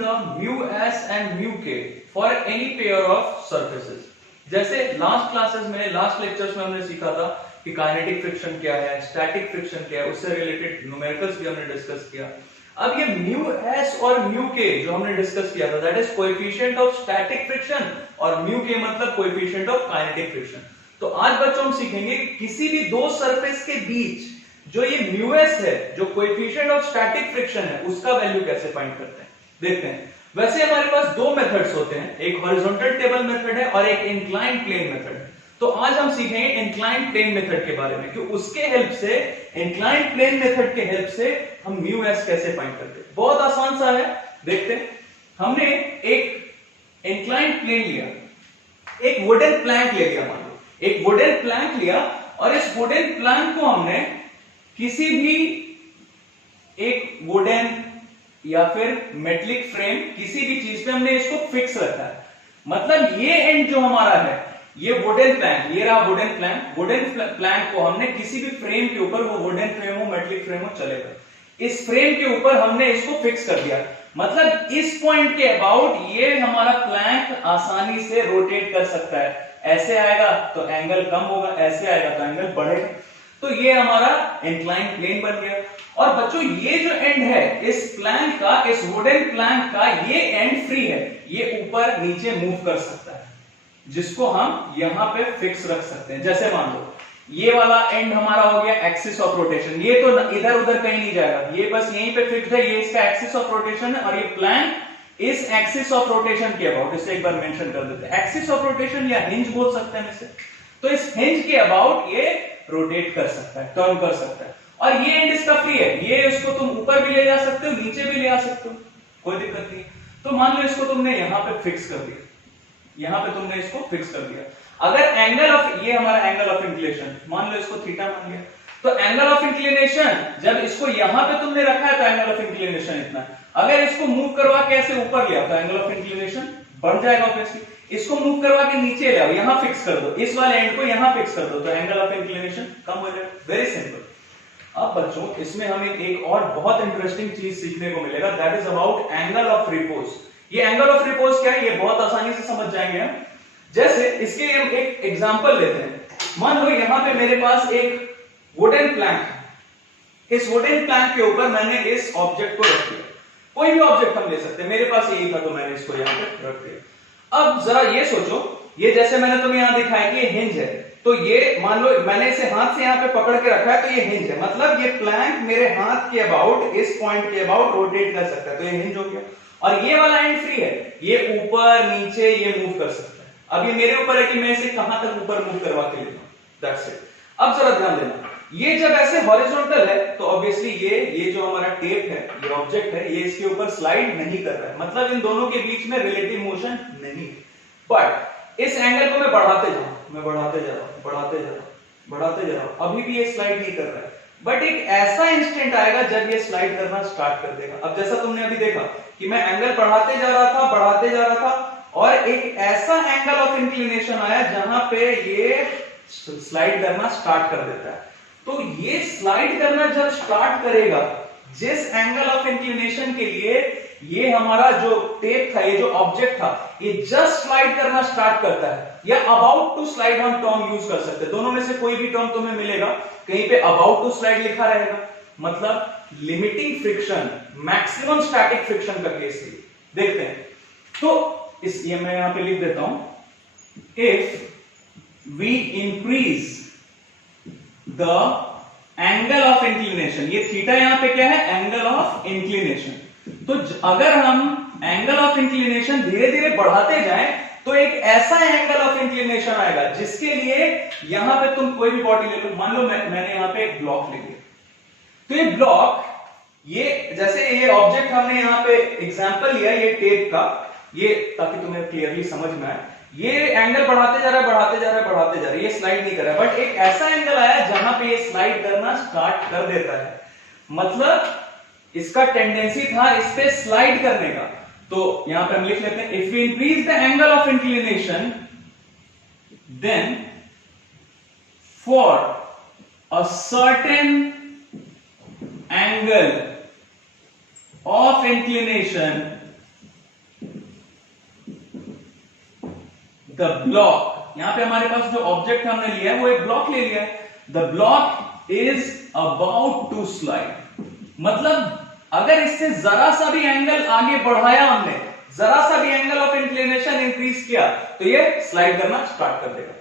the mu s and mu k for any pair of surfaces। जैसे last classes में, last lectures में हमने सीखा था कि काइनेटिक फ्रिक्शन क्या है, स्टैटिक फ्रिक्शन क्या है, उससे रिलेटेड न्यूमेरिकल्स भी हमने डिस्कस किया। अब ये म्यू एस और म्यू के जो हमने डिस्कस किया था, that is coefficient of static friction, और म्यू के मतलब कोएफिशिएंट ऑफ काइनेटिक फ्रिक्शन। तो आज बच्चों हम सीखेंगे किसी भी दो सरफेस के बीच जो ये म्यू एस है, जो कोएफिशिएंट ऑफ स्टैटिक फ्रिक्शन है, उसका वैल्यू कैसे फाइंड करते हैं। देखते हैं। वैसे हमारे पास दो मेथड्स होते हैं, एक हॉरिजॉन्टल टेबल मेथड है और एक इंक्लाइंड प्लेन मेथड है। तो आज हम सीखेंगे इंक्लाइंड प्लेन मेथड के बारे में, कि उसके हेल्प से, इंक्लाइंड प्लेन मेथड के हेल्प से हम म्यू एस कैसे फाइंड करते हैं। बहुत आसान सा है, देखते हैं। हमने एक इंक्लाइंड प्लेन लिया, एक वुडन प्लैंक ले लिया, मान लो एक वुडन प्लैंक लिया, और इस वुडन प्लैंक को हमने किसी भी एक वुडन या फिर मेटलिक फ्रेम, किसी भी चीज पे हमने इसको फिक्स रखा है। मतलब ये एंड जो हमारा है, ये वुडन प्लैंक, ये रहा वुडन प्लैंक। वुडन प्लैंक को हमने किसी भी फ्रेम के ऊपर, वो वुडन फ्रेम हो, मेटलिक फ्रेम हो, चलेगा, इस फ्रेम के ऊपर हमने इसको फिक्स कर दिया। मतलब इस पॉइंट के अबाउट ये हमारा प्लैंक आसानी से रोटेट कर सकता है। ऐसे आएगा तो एंगल कम होगा, ऐसे आएगा तो एंगल बढ़ेगा। तो ये हमारा इंक्लाइंड प्लेन बन गया। और बच्चों ये जो एंड है इस प्लैंक का, इस वुडन प्लैंक का, ये एंड फ्री है, ये ऊपर नीचे मूव कर सकता है, जिसको हम यहां पे फिक्स रख सकते हैं। जैसे मान लो ये वाला एंड हमारा हो गया एक्सिस ऑफ रोटेशन, ये तो इधर उधर कहीं नहीं जाएगा, ये बस यहीं पे फिक्स्ड है, ये इसका एक्सिस ऑफ रोटेशन है, और ये प्लैंक इस एक्सिस ऑफ रोटेशन के अबाउट, इसे एक बार मेंशन कर देते हैं, एक्सिस ऑफ रोटेशन या हिंज बोल सकते हैं इसे। तो इस हिंज के अबाउट ये रोटेट कर सकता है, टर्न कर सकता है, और ये एंड इसका फ्री है, ये इसको तुम ऊपर भी ले जा सकते हो, नीचे भी ले आ सकते हो, कोई दिक्कत नहीं। तो मान लो इसको तुमने यहां पे फिक्स कर दिया, यहां पे तुमने इसको फिक्स कर दिया। अगर एंगल ऑफ, ये हमारा एंगल ऑफ इंक्लिनेशन, मान लो इसको थीटा मान लिया, तो एंगल ऑफ इंक्लिनेशन जब इसको यहां पे तुमने रखा है तो एंगल ऑफ इंक्लिनेशन इतना है। अगर इसको मूव करवा के ऐसे ऊपर ले आओ तो एंगल ऑफ इंक्लिनेशन बढ़ जाएगा ऑब्वियसली। इसको मूव करवा के नीचे ले आओ, यहां फिक्स कर दो, इस वाले एंड को यहां फिक्स कर दो, तो एंगल ऑफ इंक्लिनेशन कम हो जाएगा। Very simple. अब बच्चों इसमें हमें एक और बहुत इंटरेस्टिंग चीज सीखने को मिलेगा, that is about angle of repose. ये एंगल ऑफ रिपोज क्या है, ये बहुत आसानी से समझ जाएंगे हम। जैसे इसके हम एक एग्जांपल लेते हैं। मान लो यहां पे मेरे पास एक वुडन प्लैंक है, इस वुडन प्लैंक के ऊपर मैंने इस ऑब्जेक्ट को रख दिया, कोई भी ऑब्जेक्ट हम ले सकते हैं, मेरे पास यही था तो मैंने इसको यहां पे रख दिया। अब जरा ये सोचो, ये जैसे मैंने तुम्हें यहां दिखाया कि ये हिंज है, तो ये मान लो मैंने इसे हाथ से यहां पे पकड़ के रखा है, तो ये हिंज है, मतलब ये प्लैंक मेरे हाथ के अबाउट, इस पॉइंट के अबाउट रोटेट कर सकता है, तो ये हिंज हो गया। और ये वाला एंड फ्री है, ये ऊपर नीचे ये मूव कर सकता है। अब ये मेरे ऊपर है कि मैं इसे कहां तक ऊपर मूव करवा के लेता हूं, दैट्स इट। अब जरा ध्यान देना, ये जब ऐसे हॉरिजॉन्टल है तो ऑब्वियसली ये जो हमारा टेप है, ये ऑब्जेक्ट है, ये इसके ऊपर स्लाइड नहीं कर रहा है, मतलब इन दोनों के बीच में रिलेटिव मोशन नहीं है। बट इस एंगल को मैं बढ़ाते जाऊं, मैं बढ़ाते जा रहा हूं, बढ़ाते जा रहा हूं, बढ़ाते जा रहा हूं, अभी भी ये स्लाइड नहीं कर रहा है। बट एक ऐसा इंस्टेंट आएगा जब ये स्लाइड करना स्टार्ट कर देगा। अब जैसा तुमने अभी देखा कि मैं एंगल बढ़ाते जा रहा था, बढ़ाते जा रहा था, और एक ऐसा एंगल ऑफ इंक्लिनेशन आया जहां पे ये स्लाइड करना स्टार्ट कर देता है। तो ये स्लाइड करना जब स्टार्ट करेगा, जिस एंगल ऑफ इंक्लिनेशन के लिए ये हमारा जो टेप था, ये जो ऑब्जेक्ट था, ये जस्ट स्लाइड करना स्टार्ट करता है, या अबाउट टू स्लाइड हम टर्म यूज कर सकते हैं। दोनों में से कोई भी टर्म तुम्हें मिलेगा, कहीं पे अबाउट टू स्लाइड लिखा रहेगा, मतलब limiting friction, maximum static friction का केस है। देखते हैं, तो इस ये मैं यहां पे लिख देता हूं, if we increase the angle of inclination, theta थीटा यहां पे क्या है, एंगल ऑफ इंक्लिनेशन। तो अगर हम एंगल ऑफ इंक्लिनेशन धीरे धीरे बढ़ाते जाएं तो एक ऐसा एंगल ऑफ इंक्लिनेशन आएगा जिसके लिए यहां पे तुम कोई भी बॉडी ले लो, मान लो मैंने यहां पे एक ब्लॉक ले लिया, तो ये ब्लॉक, ये जैसे ये ऑब्जेक्ट हमने यहां पे एग्जांपल लिया ये टेप का, ये ताकि तुम्हें क्लियरली समझ में आए, ये एंगल बढ़ाते जा रहा है, बढ़ाते जा रहा है, बढ़ाते जा रहा है, ये स्लाइड नहीं कर रहा है, बट एक ऐसा एंगल आया जहां पे ये स्लाइड करना स्टार्ट कर देता है, मतलब इसका टेंडेंसी था इस पे स्लाइड करने का। तो यहां पे हम लिख लेते हैं, if we increase the angle of inclination then for a certain angle of inclination the block, यहां पे हमारे पास जो ऑब्जेक्ट हमने लिया है वो एक ब्लॉक ले लिया है, the block is about to slide, मतलब अगर इससे जरा सा भी एंगल आगे बढ़ाया हमने, जरा सा भी एंगल ऑफ इंक्लिनेशन इंक्रीज किया तो ये स्लाइड करना स्टार्ट कर देगा।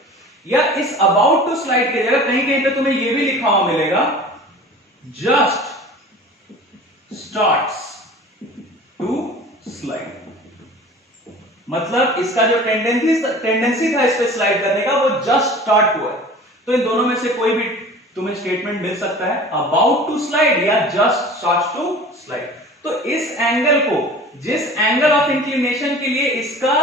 या इस अबाउट टू स्लाइड की जगह कहीं कहीं पे तुम्हें ये भी लिखा हुआ मिलेगा जस्ट स्टार्ट्स टू स्लाइड, मतलब इसका जो टेंडेंसी था इस पे स्लाइड करने का वो जस्ट स्टार्ट हुआ है। तो इन दोनों में से कोई भी तुम्हें स्टेटमेंट मिल सकता है, अबाउट टू स्लाइड या जस्ट स्टार्ट्स टू स्लाइड। तो इस एंगल को, जिस एंगल ऑफ इंक्लिनेशन के लिए इसका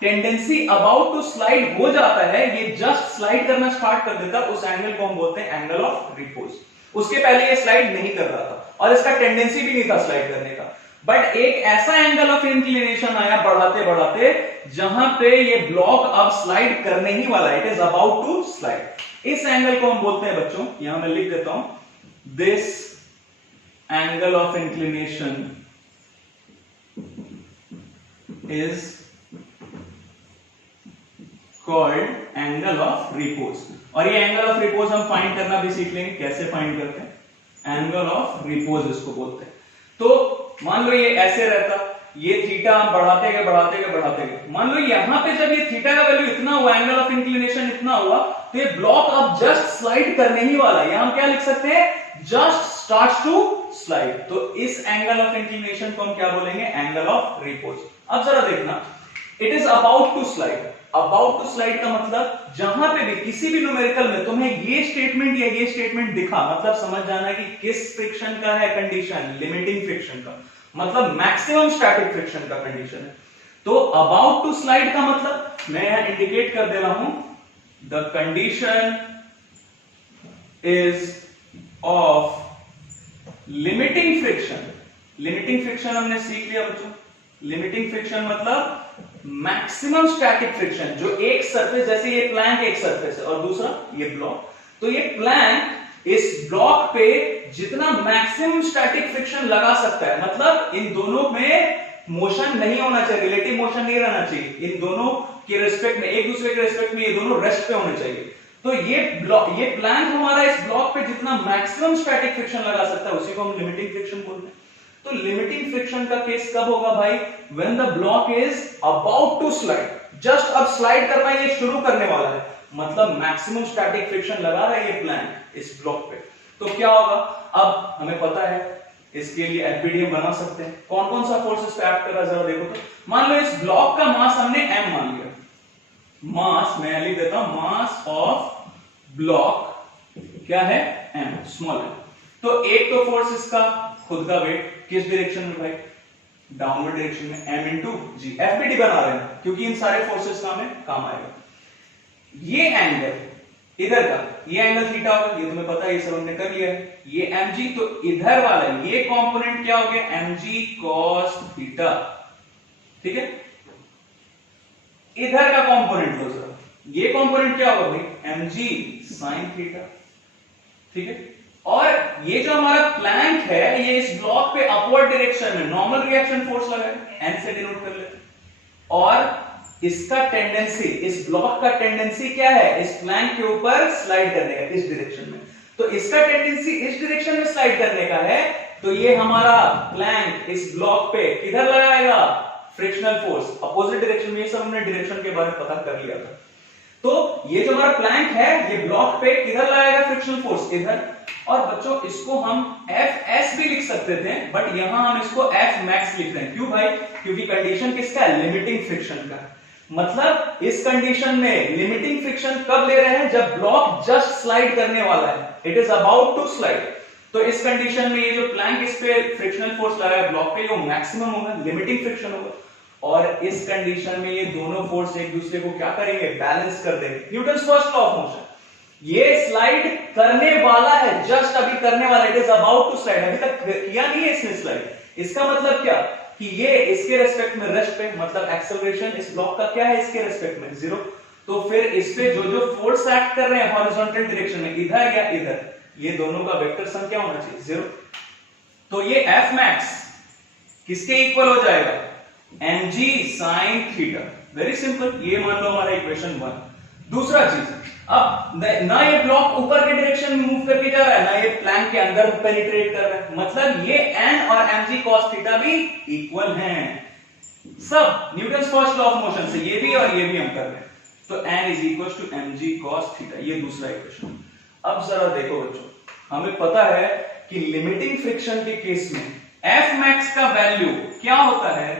टेंडेंसी अबाउट टू स्लाइड हो जाता है, ये जस्ट स्लाइड करना स्टार्ट कर देता, उस एंगल को हम बोलते हैं एंगल ऑफ रिपोज। उसके पहले ये स्लाइड नहीं कर रहा था और इसका टेंडेंसी भी नहीं था स्लाइड करने का, बट एक ऐसा एंगल ऑफ इंक्लिनेशन आया बढ़ाते बढ़ाते जहां पे ये ब्लॉक अब स्लाइड करने ही वाला है, it is about to slide. इस एंगल को हम बोलते हैं बच्चों, यहां मैं लिख देता हूं, this angle of inclination is called angle of repose. और ये एंगल ऑफ रिपोज हम फाइंड करना भी सीख लेंगे, कैसे फाइंड करते हैं, एंगल ऑफ रिपोज इसको बोलते हैं। तो मान लो ये ऐसे रहता, ये थीटा हम बढ़ाते गए, मान लो यहां पे जब ये थीटा का वैल्यू इतना हुआ, एंगल ऑफ इंक्लिनेशन इतना हुआ, तो ये ब्लॉक अब जस्ट स्लाइड करने ही वाला है। यहां हम क्या लिख सकते हैं, जस्ट स्टार्ट्स टू स्लाइड। तो इस एंगल ऑफ इंक्लिनेशन को हम क्या बोलेंगे, एंगल ऑफ रिपोज। अब जरा देखना, it is about to slide. About to slide का मतलब जहां पे भी किसी भी न्यूमेरिकल में तुम्हें ये स्टेटमेंट या ये स्टेटमेंट दिखा, मतलब समझ जाना कि किस फ्रिक्शन का है कंडीशन, लिमिटिंग फ्रिक्शन का, मतलब मैक्सिमम स्टैटिक फ्रिक्शन का कंडीशन है। तो अबाउट टू स्लाइड का मतलब मैं यहां इंडिकेट कर दे रहा हूं, the condition is of limiting friction. Limiting friction हमने सीख लिया बच्चों, लिमिटिंग फ्रिक्शन मतलब मैक्सिमम स्टैटिक फ्रिक्शन, जो एक सरफेस, जैसे ये प्लैंक एक सरफेस है और दूसरा ये ब्लॉक, तो ये प्लैंक इस ब्लॉक पे जितना मैक्सिमम स्टैटिक फ्रिक्शन लगा सकता है, मतलब इन दोनों में मोशन नहीं होना चाहिए, रिलेटिव मोशन नहीं रहना चाहिए, इन दोनों के रिस्पेक्ट में, एक दूसरे के रिस्पेक्ट में ये दोनों रेस्ट पे होने चाहिए। तो ये प्लैंक हमारा इस ब्लॉक पे जितना मैक्सिमम स्टैटिक फ्रिक्शन लगा सकता है, उसी को हम लिमिटिंग फ्रिक्शन बोलते हैं। तो लिमिटिंग फ्रिक्शन का केस कब होगा भाई, when the block is about to slide, just अब स्लाइड करना ये शुरू करने वाला है, मतलब मैक्सिमम स्टैटिक फ्रिक्शन लगा रहा है ये प्लैंक इस ब्लॉक पे। तो क्या होगा, अब हमें पता है इसके लिए एफबीडी बना सकते हैं, कौन कौन सा फोर्सेस पे एक्ट कर रहा है जरा देखो। तो मान लो इस ब्लॉक का मास हमने m मान लिया, मास मैं लिख देता हूं, मास ऑफ ब्लॉक क्या है, m, स्मॉल m। तो एक तो फोर्स इसका खुद का वेट, किस डायरेक्शन में भाई, डाउनवर्ड डायरेक्शन में, m इंटू जी। एफबीडी बना रहे हैं क्योंकि इन सारे फोर्सेस का हमें काम आएगा। ये एंगल इधर का, ये एंगल थीटा होगा, ये तुम्हें पता है, ये सब हमने कर लिया है, ये mg, तो इधर वाला ये कंपोनेंट क्या हो गया, mg cos थीटा, ठीक है। इधर का कंपोनेंट लो जरा, ये कंपोनेंट क्या होगा भाई, mg sin थीटा, ठीक है। और ये जो हमारा प्लैंक है, ये इस ब्लॉक पे अपवर्ड डायरेक्शन में नॉर्मल रिएक्शन फोर्स लगा है, n से डिनोट कर लेते हैं। और इसका टेंडेंसी, इस ब्लॉक का टेंडेंसी क्या है, इस प्लैंक के ऊपर स्लाइड करने का, इस डायरेक्शन में। तो इसका टेंडेंसी इस डायरेक्शन में स्लाइड करने का है, तो ये हमारा प्लैंक इस ब्लॉक पे किधर लगाएगा, फ्रिक्शनल फोर्स अपोजिट डायरेक्शन में। ये सब हमने डायरेक्शन के बारे में पता कर लिया था। तो ये जो हमारा प्लैंक है, ये ब्लॉक पे किधर लगाएगा फ्रिक्शनल फोर्स, इधर। और बच्चों इसको हम Fs भी लिख सकते थे, बट यहां हम इसको Fmax लिख रहे हैं। क्यों भाई, क्योंकि कंडीशन किसका है, लिमिटिंग फ्रिक्शन का। मतलब इस कंडीशन में लिमिटिंग फ्रिक्शन कब ले रहे हैं, जब ब्लॉक जस्ट स्लाइड करने वाला है, it is about to slide. तो इस कंडीशन में ये जो प्लैंक इस पे फ्रिक्शनल फोर्स लगा है ब्लॉक पे, वो मैक्सिमम होगा, लिमिटिंग फ्रिक्शन होगा। और इस कंडीशन में ये दोनों फोर्स एक दूसरे को क्या करेंगे, बैलेंस कर देंगे। Newton's first law of motion, ये स्लाइड करने वाला है, जस्ट अभी करने वाला, it is about to slide, अभी तक किया नहीं है इसने स्लाइड। इसका मतलब क्या, कि ये इसके रेस्पेक्ट में रेस्ट पे, मतलब एक्सेलरेशन इस ब्लॉक का क्या है, इसके रेस्पेक्ट में 0। तो फिर इस पे जो जो फोर्स एक्ट कर रहे हैं हॉरिजॉन्टल डायरेक्शन में, इधर या इधर, ये दोनों का वेक्टर सम क्या होना चाहिए, 0। तो ये Fmax किसके इक्वल हो जाएगा, mg sin theta. Very simple, ये मान लो हमारा इक्वेशन 1। दूसरा चीज, अब ना ये ब्लॉक ऊपर के डायरेक्शन में मूव करके जा रहा है, ना ये प्लैंक के अंदर पेनिट्रेट कर रहा है, मतलब ये n और mg cos थीटा भी इक्वल हैं। सब Newton's first law of motion से ये भी और ये भी हम कर रहे हैं, तो n is equal to mg cos theta, ये दूसरा इक्वेशन। अब जरा देखो बच्चों, हमें पता है कि लिमिटिंग फ्रिक्शन के केस में F max का वैल्यू क्या होता है,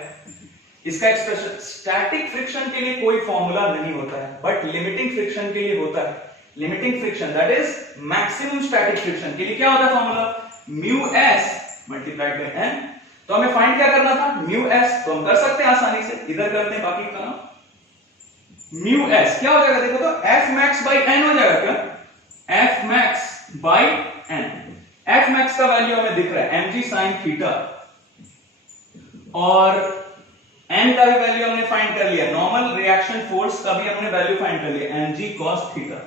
इसका एक्सप्रेशन स्टैटिक फ्रिक्शन के लिए कोई फॉर्मूला नहीं होता है, बट लिमिटिंग फ्रिक्शन के लिए होता है। Limiting friction that is maximum static friction के लिए क्या होता है formula, mu s multiplied by n. तो हमें फाइंड क्या करना था, म्यू एस, तो हम कर सकते हैं आसानी से, इधर करते हैं बाकी का नाम। म्यू एस क्या हो जाएगा, देखो तो एफ मैक्स बाई एन हो जाएगा क्या, F max by n. F max का वैल्यू हमें दिख रहा है mg sin थीटा, और n का भी वैल्यू हमने फाइंड कर लिया, नॉर्मल रिएक्शन फोर्स का भी हमने वैल्यू फाइंड कर लिया mg cos थीटा।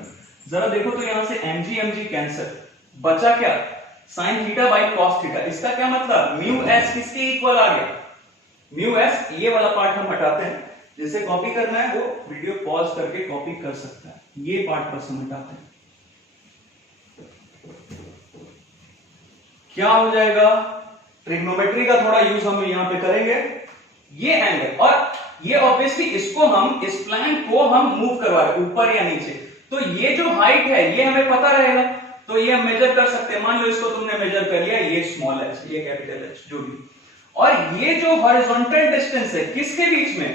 जरा देखो तो यहां से mg कैंसिल, बचा क्या, sin theta by cos theta. इसका क्या मतलब, म्यू s किसके इक्वल आ गया, म्यू s, ये वाला पार्ट हम हटाते हैं, जिसे कॉपी करना है वो वीडियो पॉज करके कॉपी कर सकता है, ये पार्ट पर हम हटाते हैं। क्या हो जाएगा, ट्रिग्नोमेट्री का थोड़ा यूज हम यहां पे करेंगे। ये एंगल और ये ऑब्वियसली इसको हम, इस प्लैंक को हम मूव करवा रहे हैं ऊपर या नीचे, तो ये जो हाइट है ये हमें पता रहेगा, तो ये हम मेजर कर सकते हैं। मान लो इसको तुमने मेजर कर लिया, ये स्मॉल h, ये कैपिटल H, जो भी, और ये जो हॉरिजॉन्टल डिस्टेंस है किसके बीच में,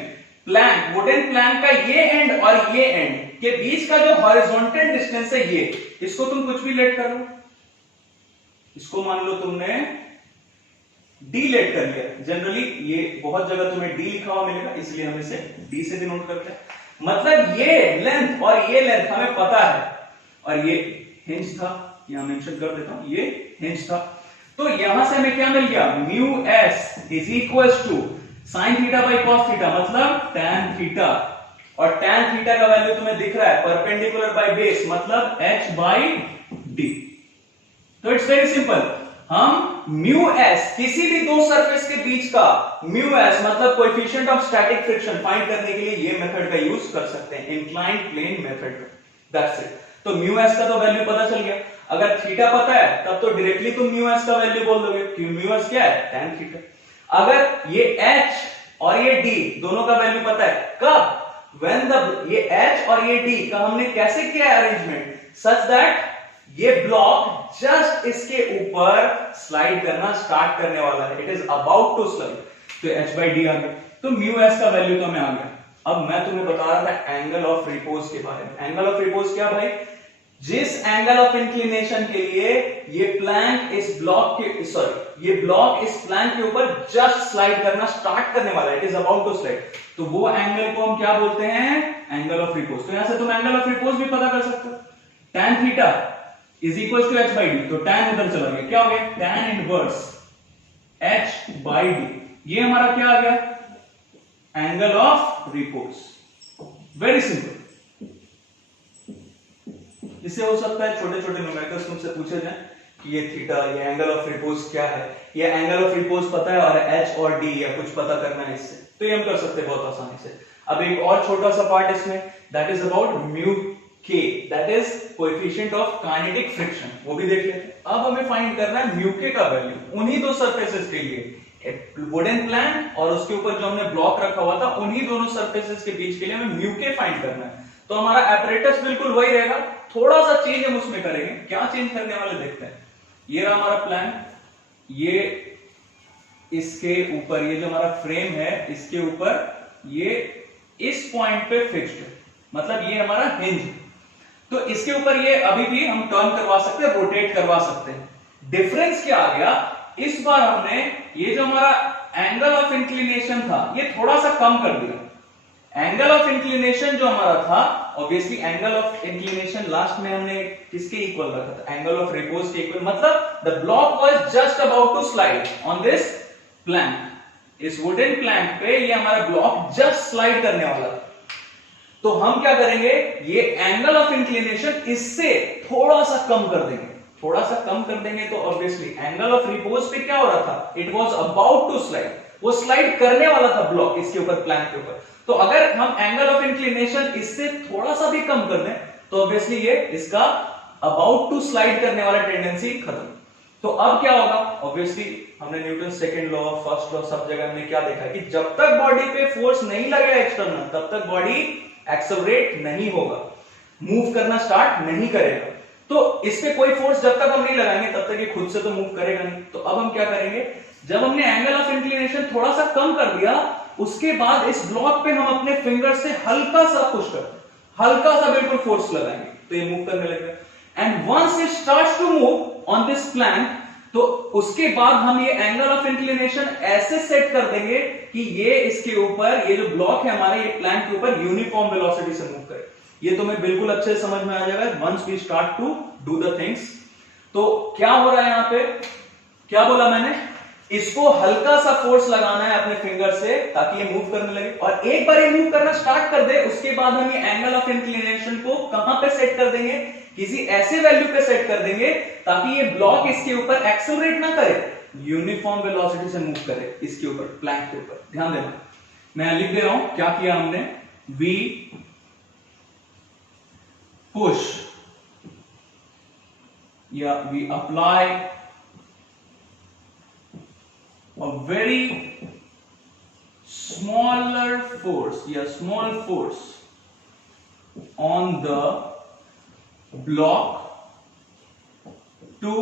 प्लैंक, वुडन प्लैंक का ये एंड और ये एंड के बीच का जो हॉरिजॉन्टल डिस्टेंस है ये, इसको तुम कुछ भी लेट कर लो, इसको मान लो तुमने d लेट कर लिया। जनरली ये बहुत जगह तुम्हें d लिखा हुआ मिलेगा, इसलिए हम इसे d से डिनोट करते हैं। मतलब ये लेंथ और ये लेंथ हमें पता है, और ये हिंज था, यहां मेंशन कर देता हूं, ये हिंज था। तो यहां से हमें क्या मिल गया, mu s is equals to sin theta by cos theta, मतलब tan थीटा, और tan थीटा का वैल्यू तुम्हें दिख रहा है परपेंडिकुलर बाई बेस, मतलब h बाई d। तो इट्स वेरी सिंपल, हम म्यू एस किसी भी दो सरफेस के बीच का म्यू एस मतलब coefficient of static friction find करने के लिए ये मेथड का यूज कर सकते हैं, इंक्लाइंड प्लेन मेथड का, दैट्स इट। तो म्यू एस का तो वैल्यू पता चल गया, अगर थीटा पता है तब तो डायरेक्टली तुम म्यू एस का वैल्यू बोल दोगे, क्योंकि म्यू एस क्या है, tan थीटा। अगर ये h और ये d दोनों का वैल्यू पता है, कब, व्हेन द, ये h और ये d का हमने कैसे किया है अरेंजमेंट, सच दैट ये ब्लॉक जस्ट इसके ऊपर स्लाइड करना स्टार्ट करने वाला है, it is about to slide, तो h by d आ गया, तो म्यू s का वैल्यू तो हमें आ गया। अब मैं तुम्हें बता रहा था एंगल ऑफ रिपोज के बारे में। एंगल ऑफ रिपोज क्या भाई, जिस एंगल ऑफ इंक्लिनेशन के लिए ये प्लैंक इस ब्लॉक के, सॉरी, ये ब्लॉक इस प्लैंक के ऊपर जस्ट स्लाइड करना स्टार्ट करने वाला है, it is about to slide, तो वो एंगल को हम क्या बोलते हैं, एंगल ऑफ रिपोज। तो यहां से तुम एंगल ऑफ रिपोज भी पता कर सकते हो, tan theta is equal to h by D, तो tan उधर चला गया, क्या हो गया, tan inverse h by D, ये हमारा क्या आ गया, angle of repose. Very simple. इससे हो सकता है छोटे छोटे न्यूमेरिकल्स तुमसे पूछे जाए कि ये थीटा, ये एंगल ऑफ रिपोज क्या है, ये एंगल ऑफ रिपोज पता है और h और d या कुछ पता करना है इससे, तो ये हम कर सकते हैं बहुत आसानी से। अब एक और छोटा सा पार्ट इसमें, that is about mu k, that is coefficient of kinetic friction, वो भी देख लेते हैं। अब हमें फाइंड करना है म्यू k का वैल्यू उन्हीं दो सरफेसेस के लिए, वुडन प्लैंक और उसके ऊपर जो हमने ब्लॉक रखा हुआ था, उन्हीं दोनों सरफेसेस के बीच के लिए हमें म्यू k फाइंड करना है। तो हमारा एपरेटस बिल्कुल वही रहेगा, थोड़ा सा चेंज हम उसमें करेंगे, क्या चेंज करने वाले देखते हैं। ये रहा हमारा प्लान, ये इसके ऊपर, ये जो हमारा फ्रेम है इसके ऊपर ये इस पॉइंट पे फिक्स्ड है, मतलब ये हमारा हिंज, तो इसके ऊपर ये अभी भी हम टर्न करवा सकते हैं, रोटेट करवा सकते हैं। डिफरेंस क्या आ गया, इस बार हमने ये जो हमारा एंगल ऑफ इंक्लिनेशन था ये थोड़ा सा कम कर दिया। एंगल ऑफ इंक्लिनेशन जो हमारा था, obviously angle of inclination last में हमने किसके इक्वल रखा था, एंगल ऑफ रिपोज के इक्वल, मतलब the block was just about to slide on this plank, इस वुडन प्लैंक पे ये हमारा ब्लॉक जस्ट स्लाइड करने वाला था। तो हम क्या करेंगे, ये एंगल ऑफ इंक्लिनेशन इससे थोड़ा सा कम कर देंगे, थोड़ा सा कम कर देंगे, तो ऑब्वियसली एंगल ऑफ रिपोज पे क्या हो रहा था, it was about to slide, वो स्लाइड करने वाला था ब्लॉक इसके ऊपर, प्लैंक के ऊपर। तो अगर हम एंगल ऑफ इंक्लिनेशन इससे थोड़ा सा भी कम कर दें तो ऑब्वियसली ये इसका अबाउट टू स्लाइड करने वाला टेंडेंसी खत्म। तो अब क्या होगा, ऑब्वियसली हमने Newton second law, first law, सब जगह हमने क्या देखा कि जब तक बॉडी पे फोर्स नहीं लगेगा एक्सटर्नल, तब तक बॉडी एक्सेलरेट नहीं होगा, मूव करना स्टार्ट नहीं करेगा। तो इस पे कोई फोर्स जब तक हम नहीं लगाएंगे तब तक ये खुद से तो मूव करेगा नहीं। तो अब हम क्या करेंगे, जब हमने एंगल ऑफ इंक्लिनेशन थोड़ा सा कम कर दिया, उसके बाद इस ब्लॉक पे हम अपने फिंगर से हल्का सा पुश कर, हल्का सा बिल्कुल फोर्स लगाएंगे तो ये मूव करने लगेगा। And once it starts to move on this plank, तो उसके बाद हम ये एंगल ऑफ इंक्लिनेशन ऐसे सेट कर देंगे कि ये इसके ऊपर, ये जो ब्लॉक है हमारे, ये प्लैंक के ऊपर यूनिफॉर्म वेलोसिटी से मूव करे। ये तुम्हें बिल्कुल अच्छे से समझ में आ जाएगा once we start to do the things. तो क्या हो रहा है यहां पे, क्या बोला मैंने, इसको हल्का सा फोर्स लगाना है अपने फिंगर से ताकि ये मूव करने लगे, और एक बार ये मूव करना स्टार्ट कर दे उसके बाद हम ये एंगल ऑफ इंक्लिनेशन को कहां पे सेट कर देंगे, किसी ऐसे वैल्यू पे सेट कर देंगे ताकि ये ब्लॉक इसके ऊपर एक्सेलरेट ना करे, यूनिफॉर्म वेलोसिटी से मूव करे इसके ऊपर, प्लैंक के ऊपर। ध्यान देना, मैं लिख दे रहा हूं क्या किया हमने, वी पुश या we apply a very smaller force या small force on the block to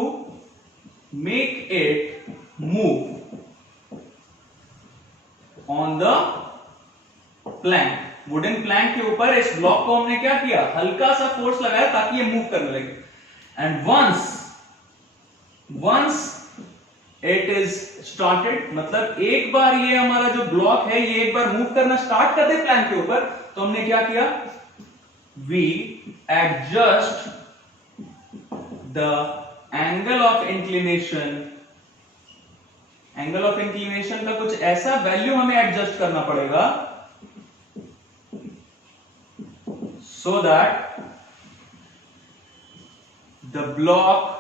make it move on the plank, wooden plank के ऊपर इस ब्लॉक को हमने क्या किया, हल्का सा फोर्स लगाया ताकि ये मूव करने लगे। And once it is started, मतलब एक बार ये हमारा जो ब्लॉक है ये एक बार मूव करना स्टार्ट कर दे प्लैंक के ऊपर, तो हमने क्या किया, we adjust the angle of inclination. Angle of inclination का कुछ ऐसा वैल्यू हमें एडजस्ट करना पड़ेगा so that the block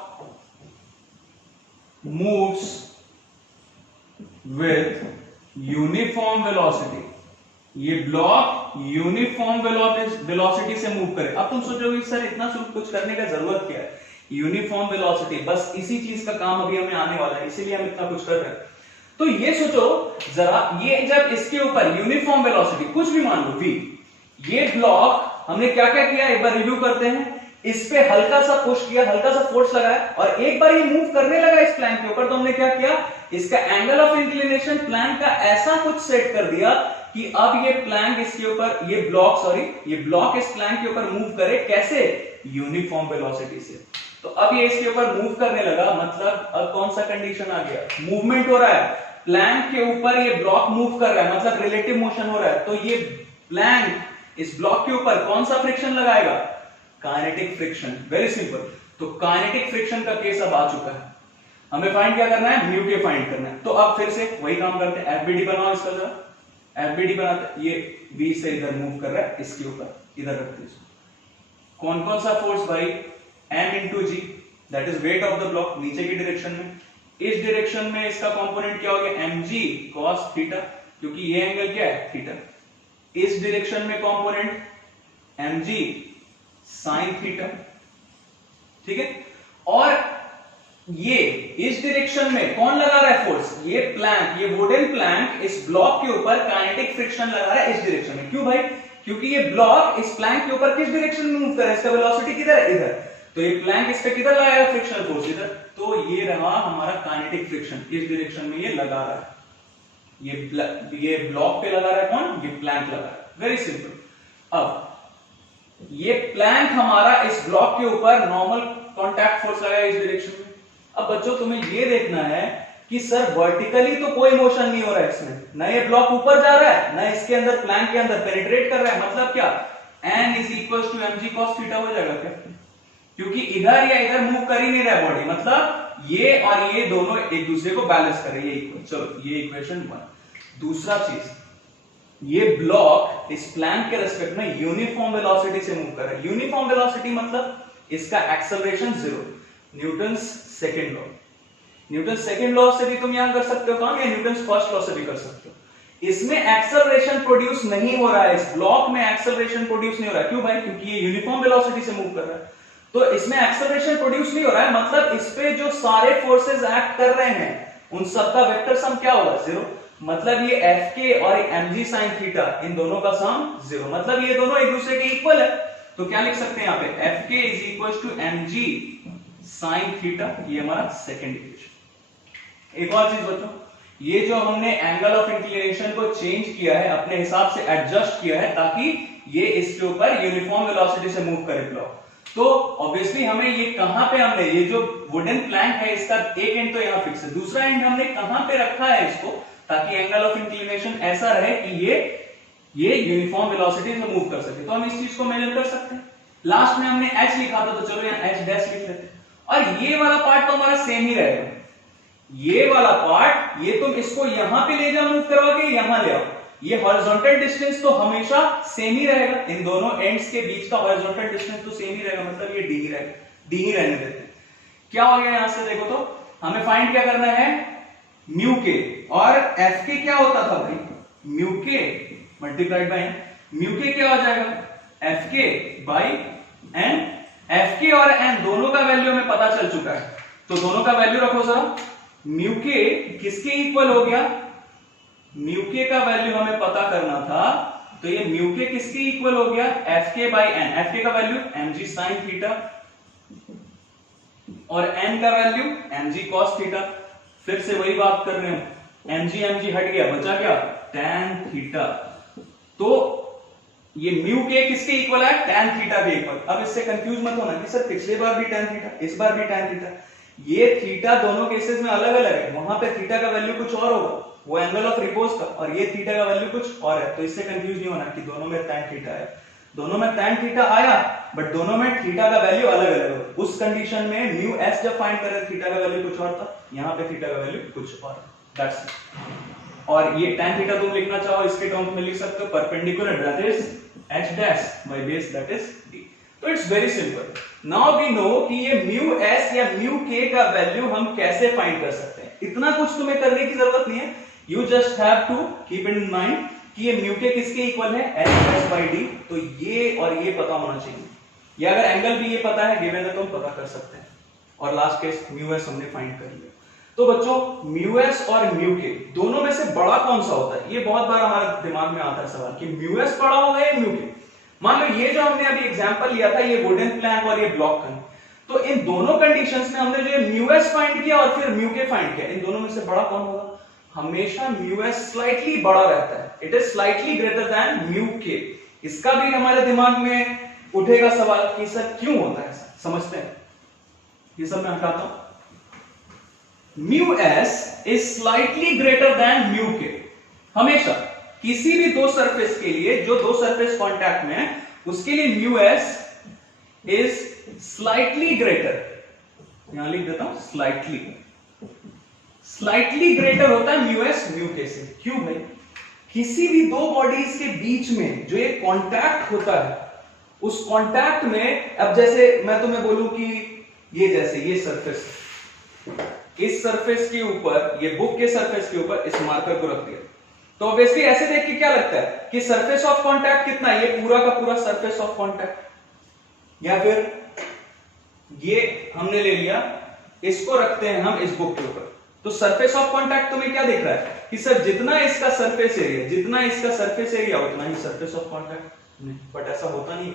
moves with uniform velocity, ये ब्लॉक यूनिफॉर्म वेलोसिटी से मूव करे। अब तुम सोचोगे सर इतना कुछ करने का जरूरत क्या है, यूनिफॉर्म वेलोसिटी, बस इसी चीज का काम अभी हमें आने वाला है, इसीलिए हम इतना कुछ कर रहे हैं। तो ये सोचो जरा, ये जब इसके ऊपर यूनिफॉर्म वेलोसिटी कुछ भी मान लो v, ये ब्लॉक हमने क्या क्या किया एक बार रिव्यू करते हैं, इस पे हल्का सा पुश किया, हल्का सा फोर्स लगाया, और एक बार ये मूव करने लगा इस प्लैंक के ऊपर, तो हमने क्या किया, इसका एंगल ऑफ इंक्लिनेशन प्लैंक का ऐसा कुछ सेट कर दिया कि अब ये प्लैंक इसके ऊपर, ये ब्लॉक इस प्लैंक के ऊपर मूव करे, कैसे, यूनिफॉर्म वेलोसिटी से। तो अब ये इसके ऊपर मूव करने लगा, मतलब अब कौन सा कंडीशन आ गया, मूवमेंट हो रहा है, प्लैंक के ऊपर ये ब्लॉक मूव कर रहा है, मतलब रिलेटिव मोशन हो रहा है। तो ये प्लैंक इस ब्लॉक के ऊपर कौन सा फ्रिक्शन लगाएगा, काइनेटिक फ्रिक्शन। Very simple. तो काइनेटिक फ्रिक्शन का केस अब आ चुका है, हमें फाइंड क्या करना है, म्यू के फाइंड करना है। तो अब फिर से वही काम करते हैं, एफबीडी बनाओ इसका, जरा एफबीडी बनाते, ये बी से इधर मूव कर रहा है, इसके ऊपर इधर रखते हैं। कौन कौन सा फोर्स भाई, m into g, that is weight of the block, नीचे की डायरेक्शन में। इस डायरेक्शन में इसका कंपोनेंट क्या हो गया, mg cos थीटा, क्योंकि ये एंगल क्या है, थीटा। इस डायरेक्शन में कंपोनेंट mg sin थीटा, ठीक है। और ये इस डायरेक्शन में कौन लगा रहा है फोर्स, ये प्लैंक, ये वुडन प्लैंक इस ब्लॉक के ऊपर काइनेटिक फ्रिक्शन लगा रहा है इस डायरेक्शन में। क्यों भाई, क्योंकि ये ब्लॉक इस प्लैंक के ऊपर किस डायरेक्शन में मूव कर रहा है, इसका वेलोसिटी किधर है, इधर। तो ये प्लैंक इस पे किधर लगाएगा फ्रिक्शनल फोर्स, इधर। तो ये रहा हमारा काइनेटिक फ्रिक्शन, इस डायरेक्शन में ये लगा रहा है, ये ब्लॉक पे लगा रहा है कौन, ये प्लैंक लगा रहा है। Very simple. अब ये प्लैंक हमारा इस ब्लॉक के ऊपर नॉर्मल कांटेक्ट फोर्स लगाया इस डायरेक्शन में। अब बच्चों तुम्हें ये देखना है कि सर वर्टिकली तो कोई मोशन नहीं हो रहा है इसमें, ना ये ब्लॉक ऊपर जा रहा है, ना इसके अंदर प्लैंक के अंदर पेनिट्रेट कर रहा है, मतलब क्या, n is equal to mg cos theta हो जाएगा क्या, क्योंकि इधर या इधर मूव कर ही नहीं रहा है बॉडी, मतलब ये और ये दोनों एक दूसरे को बैलेंस कर रहे हैं, ये इक्वल। चलो ये इक्वेशन 1। दूसरा चीज, ये ब्लॉक इस प्लैंक के रेस्पेक्ट में यूनिफॉर्म वेलोसिटी से मूव कर रहा है। यूनिफॉर्म वेलोसिटी मतलब इसका acceleration 0, Newton's second law. Newton second law से भी तुम यहां कर सकते हो काम, या न्यूटन फर्स्ट लॉ से भी कर सकते हो। इसमें एक्सेलरेशन प्रोड्यूस नहीं हो रहा है, इस ब्लॉक में एक्सेलरेशन प्रोड्यूस नहीं हो रहा है। क्यों भाई? क्योंकि ये यूनिफॉर्म वेलोसिटी से मूव कर रहा है, तो इसमें एक्सेलरेशन प्रोड्यूस नहीं हो रहा है, मतलब इस पे जो सारे फोर्सेस एक्ट कर रहे हैं उन सबका वेक्टर सम क्या होगा? 0। मतलब ये Fk और mg sin थीटा, इन दोनों का सम 0, मतलब ये दोनों एक दूसरे के इक्वल है। तो क्या लिख सकते हैं यहाँ पे? Fk is equal to mg sin theta, ये हमारा सेकंड इक्वेशन। एक और चीज बच्चों, ये जो हमने एंगल ऑफ इंक्लिनेशन को चेंज किया है, अपने हिसाब से एडजस्ट किया है ताकि ये इसके ऊपर यूनिफॉर्म वेलोसिटी से मूव करे ब्लॉक। तो ऑब्वियसली हमें ये कहां पे, हमने ये जो वुडन प्लैंक है इसका एक एंड तो यहाँ फिक्स है, दूसरा एंड हमने कहां पे रखा है इसको, ताकि एंगल ऑफ इंक्लिनेशन ऐसा रहे कि ये यूनिफॉर्म वेलोसिटी से मूव कर सके। तो हम इस चीज को मेजर कर सकते हैं। लास्ट में हमने h लिखा था, तो चलो यहाँ h डैश लिख लेते हैं। और ये वाला पार्ट तो हमारा सेम ही रहेगा, ये वाला पार्ट, ये तुम इसको यहां पे ले जाओ मूव करवा के यहां ले आओ, ये हॉरिजॉन्टल डिस्टेंस तो हमेशा सेम ही रहेगा, इन दोनों एंड्स के बीच का हॉरिजॉन्टल डिस्टेंस तो सेम ही रहेगा, मतलब ये d ही रहेगा, d ही रहने देते हैं। क्या हो गया यहां से देखो तो, हमें फाइंड क्या करना है? म्यू के, और एफ के क्या होता था भाई? म्यू के मल्टीप्लाइड बाय एन। म्यू के क्या हो जाएगा? एफ के बाई एन। एफ के और एन दोनों का वैल्यू हमें पता चल चुका है, तो दोनों का वैल्यू रखो जरा। म्यू के किसके इक्वल हो गया? म्यू के का वैल्यू हमें पता करना था, तो ये म्यू के किसके इक्वल हो गया? एफ के बाई एन। एफ के का वैल्यू mg sin थीटा और n का वैल्यू mg cos थीटा। फिर से वही बात कर रहे हो, mg mg हट गया, बचा क्या? tan theta. तो ये म्यू के किसके इक्वल है? tan थीटा के इक्वल। अब इससे कंफ्यूज मत होना कि सर पिछले बार भी tan थीटा, इस बार भी tan थीटा। ये थीटा दोनों केसेस में अलग अलग है, वहां पे थीटा का वैल्यू कुछ और होगा, वो एंगल ऑफ रिपोज का, और ये थीटा का वैल्यू कुछ और है। तो इससे कंफ्यूज नहीं होना कि दोनों में tan थीटा है, दोनों में tan थीटा आया, बट दोनों में थीटा का वैल्यू अलग अलग है। उस कंडीशन में म्यू एस जब फाइंड कर रहे थीटा का वैल्यू कुछ और था, यहाँ पे थीटा का वैल्यू कुछ और, दैट्स इट। और ये tan थीटा तुम लिखना चाहो इसके टर्म्स में लिख सकते हो, perpendicular that is h dash by base that is d। तो it's very simple. Now we know कि ये म्यू एस या म्यू के का वैल्यू हम कैसे फाइंड कर सकते हैं। इतना कुछ तुम्हें करने की जरूरत नहीं है, you just have to keep in mind कि ये म्यू के किसके इक्वल है? h s by D. तो ये और ये पता होना चाहिए, या अगर एंगल भी ये पता है गिवन है तो हम पता कर सकते हैं। और लास्ट केस म्यू एस हमने फाइंड कर लिया। तो बच्चों म्यू एस और म्यू के दोनों में से बड़ा कौन सा होता है? ये बहुत बार हमारे दिमाग में आता है सवाल कि म्यू एस बड़ा होगा या म्यू के। मान लो ये जो हमने अभी एग्जांपल लिया था, ये वुडन प्लैंक और ये ब्लॉक का, तो इन दोनों कंडीशंस में हमने जो म्यू एस फाइंड किया और फिर म्यू के फाइंड किया, इन दोनों में से बड़ा कौन होगा? हमेशा म्यू एस स्लाइटली बड़ा रहता है, it is slightly greater than mu के। इसका भी हमारे दिमाग में उठेगा सवाल कि सर क्यों होता है ऐसा, समझते हैं? ये सब मैं हटाता हूं। Mu S is slightly greater than mu के। हमेशा किसी भी दो सरफेस के लिए, जो दो सरफेस कांटेक्ट में है, उसके लिए mu S is slightly greater, यहां लिख देता हूं स्लाइटली, स्लाइटली ग्रेटर होता है म्यू एस म्यू के से। क्यों भाई? किसी भी दो बॉडीज के बीच में जो एक कांटेक्ट होता है, उस कांटेक्ट में, अब जैसे मैं तुम्हें बोलूं कि ये जैसे ये सरफेस, इस सरफेस के ऊपर, ये बुक के सरफेस के ऊपर इस मार्कर को रख दिया, तो ऑब्वियसली ऐसे देख के क्या लगता है कि सरफेस ऑफ कांटेक्ट कितना है? ये पूरा का पूरा सरफेस ऑफ कांटेक्ट। या फिर ये हमने ले लिया, इसको रखते हैं हम इस बुक के ऊपर, तो सरफेस ऑफ कांटेक्ट तुम्हें क्या दिख रहा है कि सर जितना इसका सरफेस एरिया, जितना इसका सरफेस एरिया उतना ही सरफेस ऑफ कांटेक्ट। बट ऐसा होता नहीं।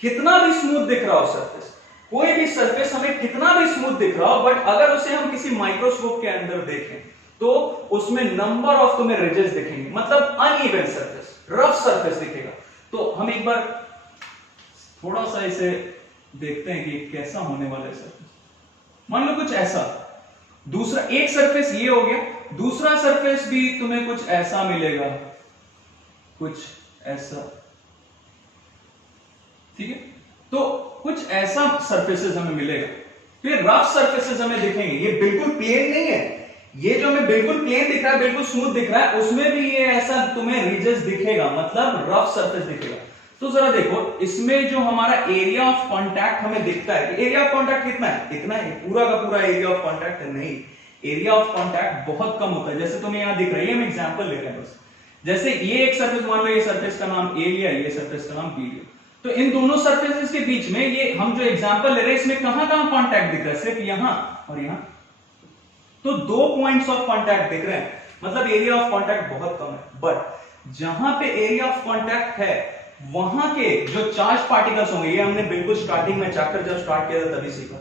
कितना भी स्मूथ दिख रहा हो सरफेस, कोई भी सरफेस हमें कितना भी स्मूथ दिख रहा हो, बट अगर उसे हम किसी माइक्रोस्कोप के अंदर देखें तो उसमें नंबर ऑफ तुम्हें रिजेस दिखेंगे, मतलब अनइवन सरफेस, रफ सरफेस दिखेगा। तो हम एक बार थोड़ा सा इसे देखते हैं कि कैसा होने वाला है सरफेस। मान लो कुछ ऐसा, दूसरा एक सरफेस ये हो गया, दूसरा सरफेस भी तुम्हें कुछ ऐसा मिलेगा, कुछ ऐसा, ठीक है? तो कुछ ऐसा सरफेसेस हमें मिलेगा, फिर रफ सरफेसेस हमें दिखेंगे। ये बिल्कुल प्लेन नहीं है, ये जो हमें बिल्कुल प्लेन दिख रहा है, बिल्कुल स्मूथ दिख रहा है, उसमें भी ये ऐसा तुम्हें रिजेस दिखेगा, मतलब रफ सरफेस दिखेगा। तो जरा देखो, इसमें जो हमारा एरिया ऑफ कांटेक्ट हमें दिखता है, एरिया ऑफ कांटेक्ट कितना है? इतना है, पूरा का पूरा एरिया ऑफ कांटेक्ट नहीं, एरिया ऑफ कॉन्टैक्ट बहुत कम होता है। जैसे तुम्हें यहाँ दिख रही है, हम एग्जांपल ले रहे हैं बस। जैसे ये एक सरफेस मान लो, ये सरफेस का नाम ए लिया, ये सरफेस का नाम बी लिया, तो इन दोनों सरफेसेस के बीच में ये हम जो एग्जांपल ले रहे हैं इसमें कहां कहां कांटेक्ट दिख रहा है? सिर्फ यहां और यहां। तो 2 पॉइंट्स ऑफ कांटेक्ट दिख रहे हैं, मतलब एरिया ऑफ कांटेक्ट बहुत कम है। बट जहां पे एरिया ऑफ कांटेक्ट है वहां के जो चार्ज पार्टिकल्स होंगे, ये हमने बिल्कुल स्टार्टिंग में चैप्टर जब स्टार्ट किया था तभी सीखा।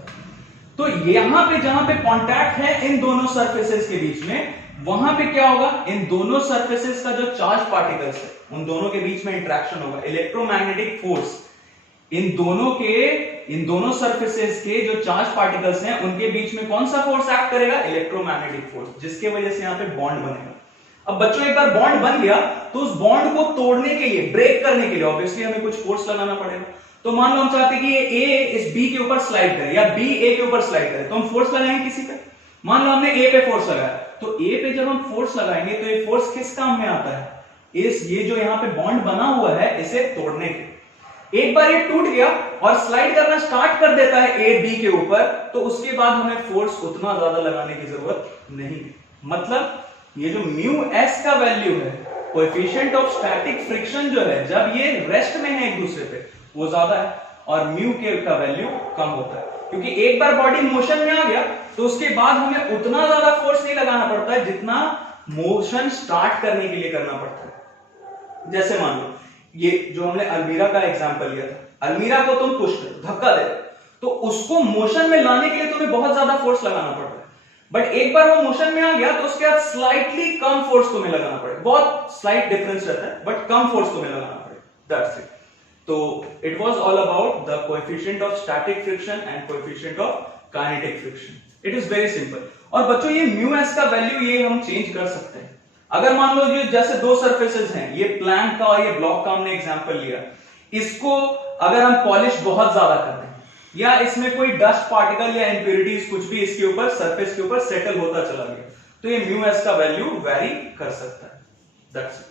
तो यहां पे जहां पे कांटेक्ट है इन दोनों सरफेसेस के बीच में, वहां पे क्या होगा? इन दोनों सरफेसेस का जो चार्ज पार्टिकल्स है उन दोनों के बीच में इंटरेक्शन होगा, इलेक्ट्रोमैग्नेटिक फोर्स इन दोनों सरफेसेस के जो चार्ज पार्टिकल्स हैं उनके बीच में कौन सा फोर्स एक्ट करेगा? इलेक्ट्रोमैग्नेटिक फोर्स, जिसके वजह से यहां पे बॉन्ड बनेगा। अब बच्चों एक बार बॉन्ड बन गया तो उस बॉन्ड को तोड़ने के लिए, ब्रेक करने के लिए ऑब्वियसली हमें कुछ फोर्स लगाना पड़ेगा। तो मान लो हम चाहते हैं कि ये ए इस बी के ऊपर स्लाइड करे या बी ए के ऊपर स्लाइड करे, तो हम फोर्स लगाएंगे किसी पे। मान लो हमने ए पे फोर्स लगाया, तो ए पे जब हम फोर्स लगाएंगे तो ये फोर्स किस काम में आता है? ये जो यहाँ पे बॉन्ड बना हुआ है इसे तोड़ने के। एक बार ये टूट गया और स्लाइड करना स्टार्ट कर देता है ए बी के ऊपर, तो उसके बाद हमें फोर्स उतना ज्यादा लगाने की जरूरत नहीं। मतलब ये जो म्यू एस का वैल्यू है, कोएफिशिएंट ऑफ स्टैटिक फ्रिक्शन जो है जब ये रेस्ट में है एक दूसरे पे, वो ज्यादा है, और म्यू के का वैल्यू कम होता है। क्योंकि एक बार बॉडी मोशन में आ गया तो उसके बाद हमें उतना ज्यादा फोर्स नहीं लगाना पड़ता है जितना मोशन स्टार्ट करने के लिए करना पड़ता है। जैसे मान लो ये जो हमने अलमीरा का एग्जांपल लिया था, अलमीरा को तुम पुश कर धक्का दे, तो उसको मोशन में लाने के लिए तुम्हें बहुत ज्यादा फोर्स लगाना पड़ता है। बट एक बार वो मोशन में आ गया तो उसके बाद स्लाइटली कम फोर्स तुम्हें लगाना पड़ेगा, बहुत स्लाइट डिफरेंस रहता है बट कम फोर्स तुम्हें लगाना पड़ेगा। That's it. तो it was all about the coefficient of static friction and coefficient of kinetic friction. It is very simple. और बच्चों ये म्यू एस का वैल्यू ये हम चेंज कर सकते हैं। अगर मान लो ये जैसे दो सरफेसेस हैं, ये प्लैंक का और ये ब्लॉक का हमने एग्जांपल लिया, इसको अगर हम पॉलिश बहुत ज्यादा कर दें या इसमें कोई डस्ट पार्टिकल या इंप्योरिटीज कुछ भी इसके ऊपर सरफेस के ऊपर सेटल होता चला गया, तो ये म्यू एस का वैल्यू वेरी कर सकता है। That's it.